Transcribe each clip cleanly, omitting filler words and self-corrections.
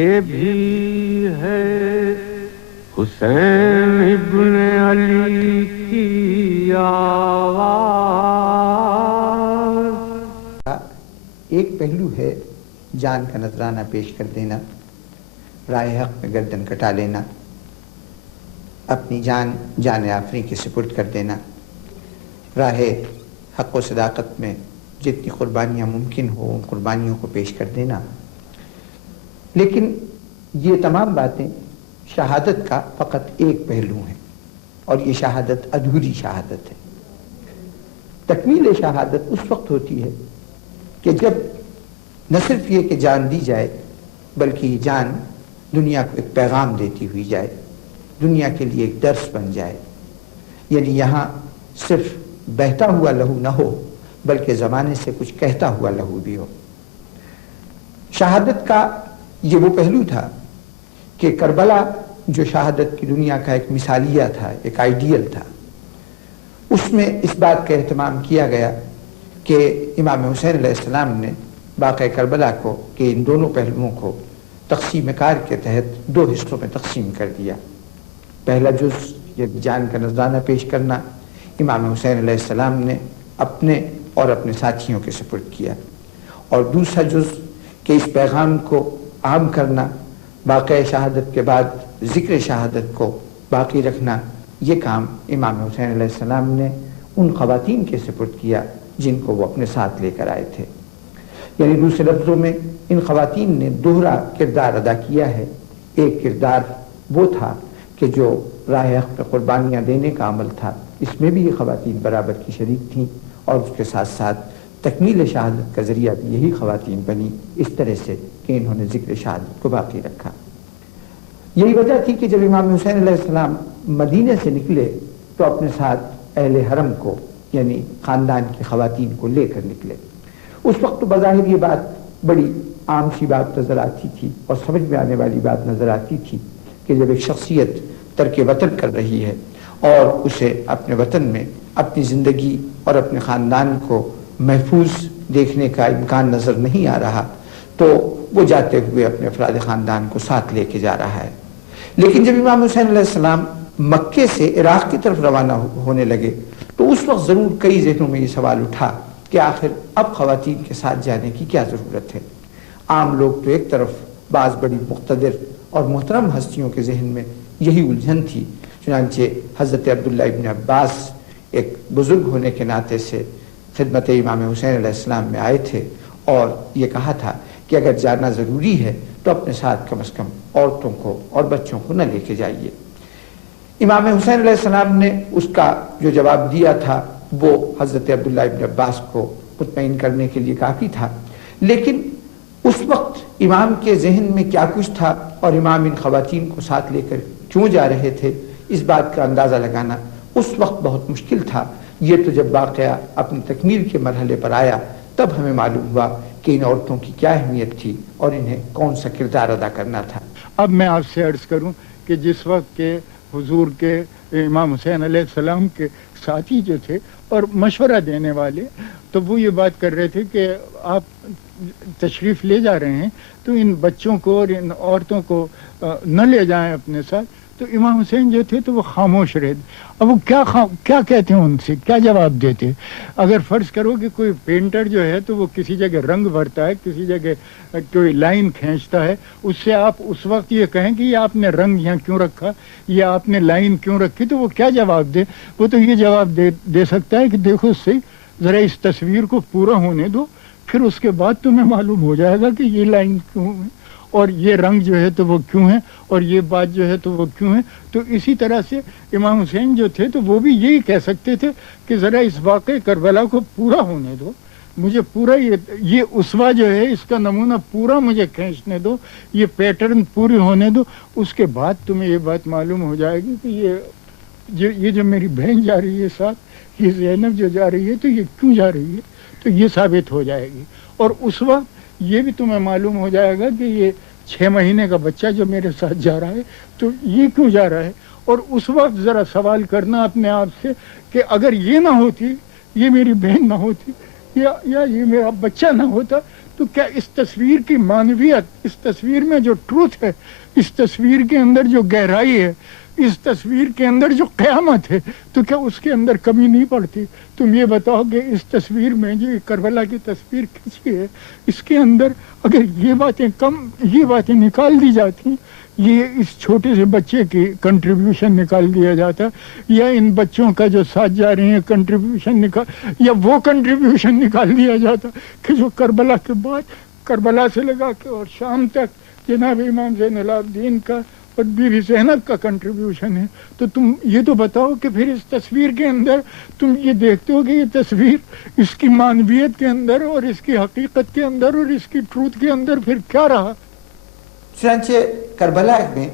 یہ بھی ہے حسین ابن علی کی آواز۔ ایک پہلو ہے جان کا نذرانہ پیش کر دینا، راہ حق میں گردن کٹا لینا، اپنی جان آفریں کے سپرد کر دینا، راہ حق و صداقت میں جتنی قربانیاں ممکن ہو ان قربانیوں کو پیش کر دینا۔ لیکن یہ تمام باتیں شہادت کا فقط ایک پہلو ہیں، اور یہ شہادت ادھوری شہادت ہے۔ تکمیل شہادت اس وقت ہوتی ہے کہ جب نہ صرف یہ کہ جان دی جائے بلکہ یہ جان دنیا کو ایک پیغام دیتی ہوئی جائے، دنیا کے لیے ایک درس بن جائے، یعنی یہاں صرف بہتا ہوا لہو نہ ہو بلکہ زمانے سے کچھ کہتا ہوا لہو بھی ہو۔ شہادت کا یہ وہ پہلو تھا کہ کربلا جو شہادت کی دنیا کا ایک مثالیہ تھا، ایک آئیڈیل تھا، اس میں اس بات کا اہتمام کیا گیا کہ امام حسین علیہ السلام نے واقعہ کربلا کو کہ ان دونوں پہلوؤں کو تقسیم کار کے تحت دو حصوں میں تقسیم کر دیا۔ پہلا جز یہ جان کا نذرانہ پیش کرنا امام حسین علیہ السلام نے اپنے اور اپنے ساتھیوں کے سپرد کیا، اور دوسرا جز کہ اس پیغام کو عام کرنا، واقعہ شہادت کے بعد ذکر شہادت کو باقی رکھنا، یہ کام امام حسین علیہ السلام نے ان خواتین کے سپرد کیا جن کو وہ اپنے ساتھ لے کر آئے تھے۔ یعنی دوسرے لفظوں میں ان خواتین نے دوہرا کردار ادا کیا ہے۔ ایک کردار وہ تھا کہ جو راہ حق پہ قربانیاں دینے کا عمل تھا، اس میں بھی یہ خواتین برابر کی شریک تھیں، اور اس کے ساتھ ساتھ تکمیل شہادت کا ذریعہ بھی یہی خواتین بنی، اس طرح سے کہ انہوں نے ذکر شہادت کو باقی رکھا۔ یہی وجہ تھی کہ جب امام حسین علیہ السلام مدینے سے نکلے تو اپنے ساتھ اہل حرم کو یعنی خاندان کی خواتین کو لے کر نکلے۔ اس وقت تو بظاہر یہ بات بڑی عام سی بات نظر آتی تھی اور سمجھ میں آنے والی بات نظر آتی تھی کہ جب ایک شخصیت ترک وطن کر رہی ہے اور اسے اپنے وطن میں اپنی زندگی اور اپنے خاندان کو محفوظ دیکھنے کا امکان نظر نہیں آ رہا تو وہ جاتے ہوئے اپنے افراد خاندان کو ساتھ لے کے جا رہا ہے۔ لیکن جب امام حسین علیہ السلام مکے سے عراق کی طرف روانہ ہونے لگے تو اس وقت ضرور کئی ذہنوں میں یہ سوال اٹھا کہ آخر اب خواتین کے ساتھ جانے کی کیا ضرورت ہے۔ عام لوگ تو ایک طرف، بعض بڑی مقتدر اور محترم ہستیوں کے ذہن میں یہی الجھن تھی، چنانچہ حضرت عبداللہ ابن عباس ایک بزرگ ہونے کے ناطے سے خدمت امام حسین علیہ السلام میں آئے تھے اور یہ کہا تھا کہ اگر جانا ضروری ہے تو اپنے ساتھ کم از کم عورتوں کو اور بچوں کو نہ لے کے جائیے۔ امام حسین علیہ السلام نے اس کا جو جواب دیا تھا وہ حضرت عبداللہ ابن عباس کو مطمئن کرنے کے لیے کافی تھا، لیکن اس وقت امام کے ذہن میں کیا کچھ تھا اور امام ان خواتین کو ساتھ لے کر کیوں جا رہے تھے، اس بات کا اندازہ لگانا اس وقت بہت مشکل تھا۔ یہ تو جب واقعہ اپنی تکمیل کے مرحلے پر آیا تب ہمیں معلوم ہوا کہ ان عورتوں کی کیا اہمیت تھی اور انہیں کون سا کردار ادا کرنا تھا۔ اب میں آپ سے عرض کروں کہ جس وقت کے حضور کے امام حسین علیہ السلام کے ساتھی جو تھے اور مشورہ دینے والے، تو وہ یہ بات کر رہے تھے کہ آپ تشریف لے جا رہے ہیں تو ان بچوں کو اور ان عورتوں کو نہ لے جائیں اپنے ساتھ۔ تو امام حسین جو تھے تو وہ خاموش رہے۔ اب وہ کیا کہتے ہیں، ان سے کیا جواب دیتے؟ اگر فرض کرو کہ کوئی پینٹر جو ہے تو وہ کسی جگہ رنگ بھرتا ہے، کسی جگہ کوئی لائن کھینچتا ہے، اس سے آپ اس وقت یہ کہیں کہ یہ آپ نے رنگ یہاں کیوں رکھا یا آپ نے لائن کیوں رکھی، تو وہ کیا جواب دے؟ وہ تو یہ جواب دے سکتا ہے کہ دیکھو سے ذرا اس تصویر کو پورا ہونے دو، پھر اس کے بعد تمہیں معلوم ہو جائے گا کہ یہ لائن کیوں ہے اور یہ رنگ جو ہے تو وہ کیوں ہے اور یہ بات جو ہے تو وہ کیوں ہے۔ تو اسی طرح سے امام حسین جو تھے تو وہ بھی یہی کہہ سکتے تھے کہ ذرا اس واقعے کربلا کو پورا ہونے دو، مجھے پورا یہ اسوہ جو ہے اس کا نمونہ پورا مجھے کھینچنے دو، یہ پیٹرن پوری ہونے دو، اس کے بعد تمہیں یہ بات معلوم ہو جائے گی کہ یہ جو میری بہن جا رہی ہے ساتھ، یہ زینب جو جا رہی ہے تو یہ کیوں جا رہی ہے، تو یہ ثابت ہو جائے گی۔ اور اس وقت یہ بھی تمہیں معلوم ہو جائے گا کہ یہ 6 مہینے کا بچہ جو میرے ساتھ جا رہا ہے تو یہ کیوں جا رہا ہے۔ اور اس وقت ذرا سوال کرنا اپنے آپ سے کہ اگر یہ نہ ہوتی، یہ میری بہن نہ ہوتی یا یہ میرا بچہ نہ ہوتا تو کیا اس تصویر کی معنویت، اس تصویر میں جو ٹروتھ ہے، اس تصویر کے اندر جو گہرائی ہے، اس تصویر کے اندر جو قیامت ہے، تو کیا اس کے اندر کمی نہیں پڑتی؟ تم یہ بتاؤ کہ اس تصویر میں جو کربلا کی تصویر کھینچی ہے، اس کے اندر اگر یہ باتیں نکال دی جاتی، یہ اس چھوٹے سے بچے کی کنٹریبیوشن نکال دیا جاتا، یا ان بچوں کا جو ساتھ جا رہے ہیں کنٹریبیوشن یا وہ کنٹریبیوشن نکال دیا جاتا کہ جو کربلا کے بعد، کربلا سے لگا کے اور شام تک جناب امام زین العابدین کا اور بی بی زینب کا کنٹریبیوشن ہے، تو تم یہ تو بتاؤ کہ پھر اس تصویر کے اندر تم یہ دیکھتے ہو کہ یہ تصویر اس کی معنویت کے اندر اور اس کی حقیقت کے اندر اور اس کی ٹروتھ کے اندر پھر کیا رہا؟ چنانچہ کربلا میں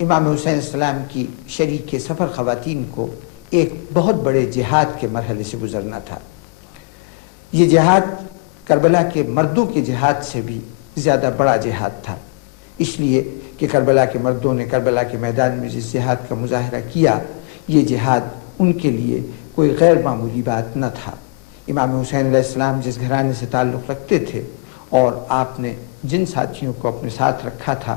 امام حسین علیہ السلام کی شریک کے سفر خواتین کو ایک بہت بڑے جہاد کے مرحلے سے گزرنا تھا۔ یہ جہاد کربلا کے مردوں کے جہاد سے بھی زیادہ بڑا جہاد تھا، اس لیے کہ کربلا کے مردوں نے کربلا کے میدان میں جس جہاد کا مظاہرہ کیا، یہ جہاد ان کے لیے کوئی غیر معمولی بات نہ تھا۔ امام حسین علیہ السلام جس گھرانے سے تعلق رکھتے تھے اور آپ نے جن ساتھیوں کو اپنے ساتھ رکھا تھا،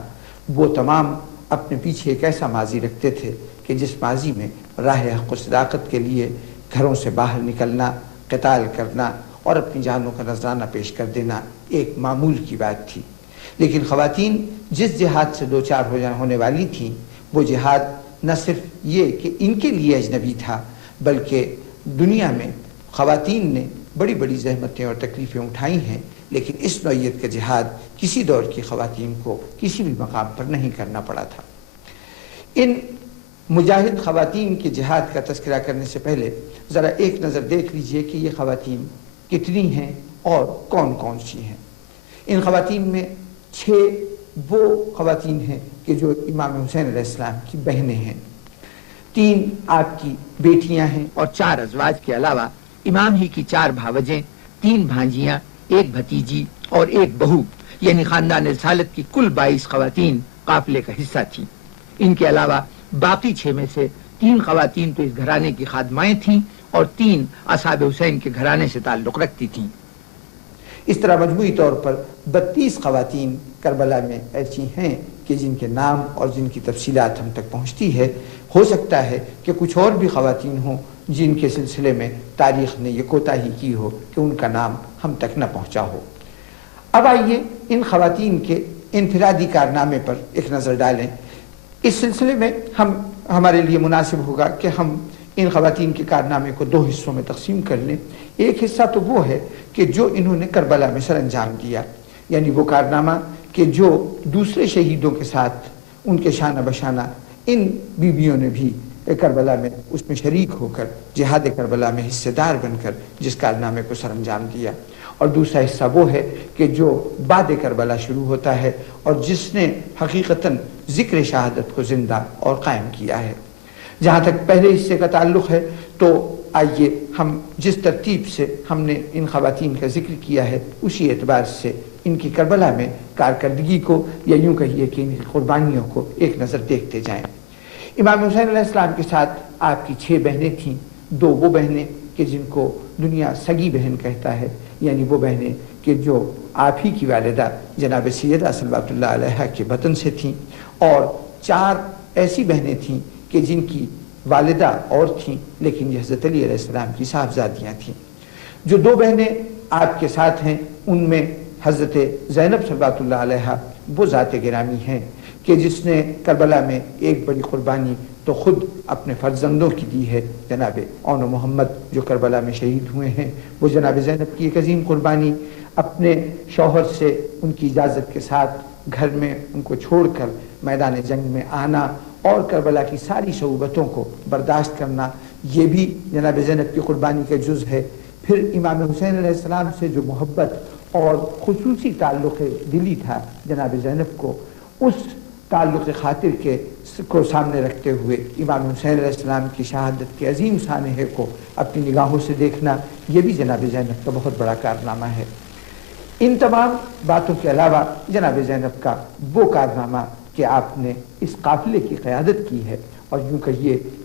وہ تمام اپنے پیچھے ایک ایسا ماضی رکھتے تھے کہ جس ماضی میں راہ حق و صداقت کے لیے گھروں سے باہر نکلنا، قتال کرنا اور اپنی جانوں کا نذرانہ پیش کر دینا ایک معمول کی بات تھی۔ لیکن خواتین جس جہاد سے دو چار ہونے والی تھیں، وہ جہاد نہ صرف یہ کہ ان کے لیے اجنبی تھا، بلکہ دنیا میں خواتین نے بڑی بڑی زحمتیں اور تکلیفیں اٹھائی ہیں، لیکن اس نوعیت کا جہاد کسی دور کی خواتین کو کسی بھی مقام پر نہیں کرنا پڑا تھا۔ ان مجاہد خواتین کے جہاد کا تذکرہ کرنے سے پہلے ذرا ایک نظر دیکھ لیجئے کہ یہ خواتین کتنی ہیں اور کون کون سی ہیں۔ ان خواتین میں 6 وہ خواتین ہیں کہ جو امام حسین علیہ السلام کی بہنیں ہیں، 3 آپ کی بیٹیاں ہیں، اور 4 ازواج کے علاوہ امام ہی کی 4 بھاوجیں، 3 بھانجیاں، 1 بھتیجی اور 1 بہو، یعنی خاندان رسالت کی کل 22 خواتین قافلے کا حصہ تھیں۔ ان کے علاوہ باقی 6 میں سے 3 خواتین تو اس گھرانے کی خادمائیں تھیں اور 3 اصحاب حسین کے گھرانے سے تعلق رکھتی تھیں۔ اس طرح مجموعی طور پر 32 خواتین کربلا میں ایسی ہیں کہ جن کے نام اور جن کی تفصیلات ہم تک پہنچتی ہے۔ ہو سکتا ہے کہ کچھ اور بھی خواتین ہوں جن کے سلسلے میں تاریخ نے یہ کوتاہی کی ہو کہ ان کا نام ہم تک نہ پہنچا ہو۔ اب آئیے ان خواتین کے انفرادی کارنامے پر ایک نظر ڈالیں۔ اس سلسلے میں ہمارے لیے مناسب ہوگا کہ ہم ان خواتین کے کارنامے کو 2 حصوں میں تقسیم کر لیں۔ ایک حصہ تو وہ ہے کہ جو انہوں نے کربلا میں سر انجام دیا، یعنی وہ کارنامہ کہ جو دوسرے شہیدوں کے ساتھ ان کے شانہ بشانہ ان بیویوں نے بھی کربلا میں اس میں شریک ہو کر جہاد کربلا میں حصے دار بن کر جس کارنامے کو سر انجام دیا۔ اور دوسرا حصہ وہ ہے کہ جو بعد کربلا شروع ہوتا ہے اور جس نے حقیقتاً ذکر شہادت کو زندہ اور قائم کیا ہے۔ جہاں تک پہلے حصے کا تعلق ہے تو آئیے ہم جس ترتیب سے ہم نے ان خواتین کا ذکر کیا ہے اسی اعتبار سے ان کی کربلا میں کارکردگی کو یا یوں کہیے کہ ان کی قربانیوں کو ایک نظر دیکھتے جائیں۔ امام حسین علیہ السلام کے ساتھ آپ کی 6 بہنیں تھیں۔ 2 وہ بہنیں کہ جن کو دنیا سگی بہن کہتا ہے، یعنی وہ بہنیں کہ جو آپ ہی کی والدہ جناب سیدہ صلوات اللہ علیہ کے بطن سے تھیں، اور 4 ایسی بہنیں تھیں کہ جن کی والدہ اور تھیں لیکن یہ حضرت علی علیہ السلام کی صاحبزادیاں تھیں۔ جو 2 بہنیں آپ کے ساتھ ہیں ان میں حضرت زینب صلوات اللہ علیہ وہ ذات گرامی ہیں کہ جس نے کربلا میں ایک بڑی قربانی تو خود اپنے فرزندوں کی دی ہے۔ جناب اون محمد جو کربلا میں شہید ہوئے ہیں، وہ جناب زینب کی ایک عظیم قربانی، اپنے شوہر سے ان کی اجازت کے ساتھ گھر میں ان کو چھوڑ کر میدان جنگ میں آنا اور کربلا کی ساری صعوبتوں کو برداشت کرنا، یہ بھی جناب زینب کی قربانی کا جز ہے۔ پھر امام حسین علیہ السلام سے جو محبت اور خصوصی تعلق دلی تھا جناب زینب کو، اس تعلق خاطر کو سامنے رکھتے ہوئے امام حسین علیہ السلام کی شہادت کے عظیم سانحے کو اپنی نگاہوں سے دیکھنا، یہ بھی جناب زینب کا بہت بڑا کارنامہ ہے۔ ان تمام باتوں کے علاوہ جناب زینب کا وہ کارنامہ کہ آپ نے اس قافلے کی قیادت کی ہے، اور یوں کہیے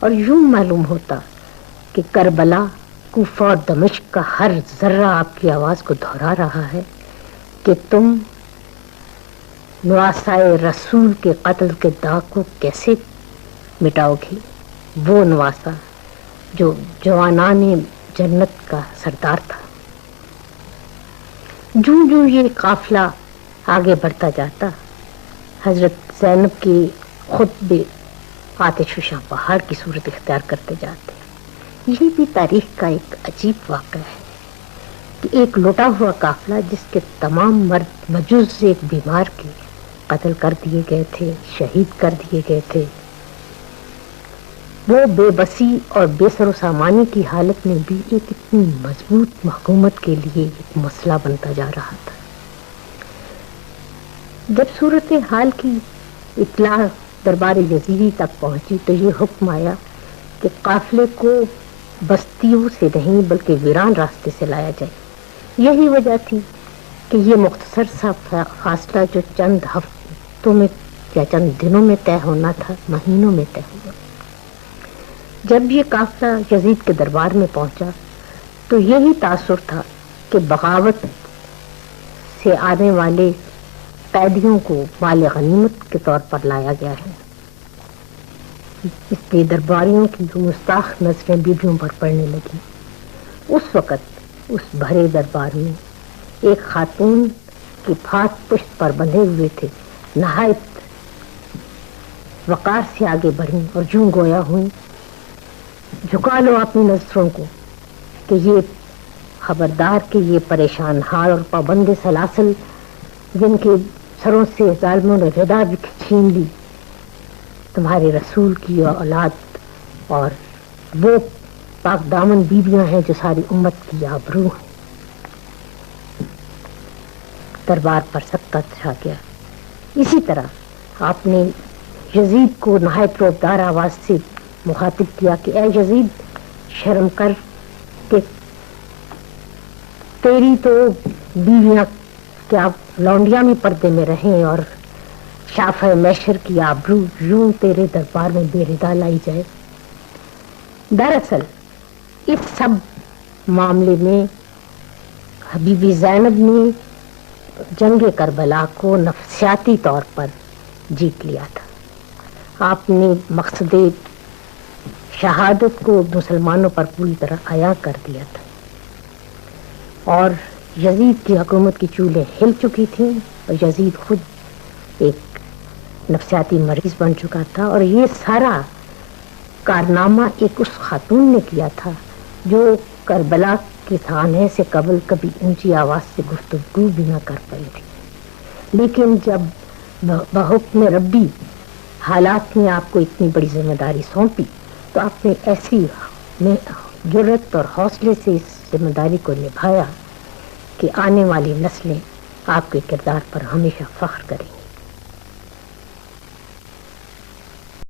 اور یوں معلوم ہوتا کہ کربلا، کوفہ اور دمشق کا ہر ذرہ آپ کی آواز کو دہرا رہا ہے کہ تم نواسائے رسول کے قتل کے داغ کو کیسے مٹاؤ گی، وہ نواسا جو جوانان جنت کا سردار تھا۔ جوں جوں یہ قافلہ آگے بڑھتا جاتا، حضرت زینب کی خود بھی آتش فشاں پہاڑ کی صورت اختیار کرتے جاتے۔ یہ بھی تاریخ کا ایک عجیب واقعہ ہے کہ ایک لوٹا ہوا قافلہ جس کے تمام مرد بجز ایک بیمار کے قتل کر دیے گئے تھے، شہید کر دیے گئے تھے، وہ بے بسی اور بے سر و سامانی کی حالت میں بھی ایک اتنی مضبوط حکومت کے لیے ایک مسئلہ بنتا جا رہا تھا۔ جب صورتحال کی اطلاع دربار یزیدی تک پہنچی تو یہ حکم آیا کہ قافلے کو بستیوں سے نہیں بلکہ ویران راستے سے لایا جائے۔ یہی وجہ تھی کہ یہ مختصر سا فاصلہ جو چند ہفتوں میں یا چند دنوں میں طے ہونا تھا، مہینوں میں طے ہوا۔ جب یہ قافلہ یزید کے دربار میں پہنچا تو یہی تاثر تھا کہ بغاوت سے آنے والے قیدیوں کو مال غنیمت کے طور پر لایا گیا ہے، اس لیے درباریوں کی گستاخ نظریں بیویوں پر پڑنے لگی۔ اس وقت اس بھرے دربار میں ایک خاتون کی پھاٹ پشت پر بندھے ہوئے تھے نہایت وقار سے آگے بڑھیں اور جوں گویا ہوئی، جھکا لو اپنی نظروں کو کہ یہ خبردار کہ یہ پریشان حال اور پابند سلاسل جن کے سروں سے ظالموں نے ردا بھی چھین لی، تمہارے رسول کی اولاد اور وہ پاک دامن بیویاں ہیں جو ساری امت کی آبرو ہیں۔ دربار پر سکتہ چھا گیا۔ اسی طرح آپ نے یزید کو نہایت روبدار آواز سے مخاطب کیا کہ اے یزید، شرم کر کہ تیری تو بیویاں کیا لونڈیاں میں پردے میں رہیں اور شافع میشر کی آبرو یوں تیرے دربار میں بے ردا لائی جائے۔ دراصل اس سب معاملے میں حبیبی زینب نے جنگ کربلا کو نفسیاتی طور پر جیت لیا تھا۔ آپ نے مقصد شہادت کو مسلمانوں پر پوری طرح عیاں کر دیا تھا، اور یزید کی حکومت کی چولیں ہل چکی تھیں اور یزید خود ایک نفسیاتی مریض بن چکا تھا، اور یہ سارا کارنامہ ایک اس خاتون نے کیا تھا جو کربلا کے سانحے سے قبل کبھی اونچی آواز سے گفتگو بھی نہ کر پائی تھی، لیکن جب بحکم ربی حالات نے آپ کو اتنی بڑی ذمہ داری سونپی تو آپ نے ایسی جرأت اور حوصلے سے اس ذمہ داری کو نبھایا کہ آنے والی نسلیں آپ کے کردار پر ہمیشہ فخر کریں۔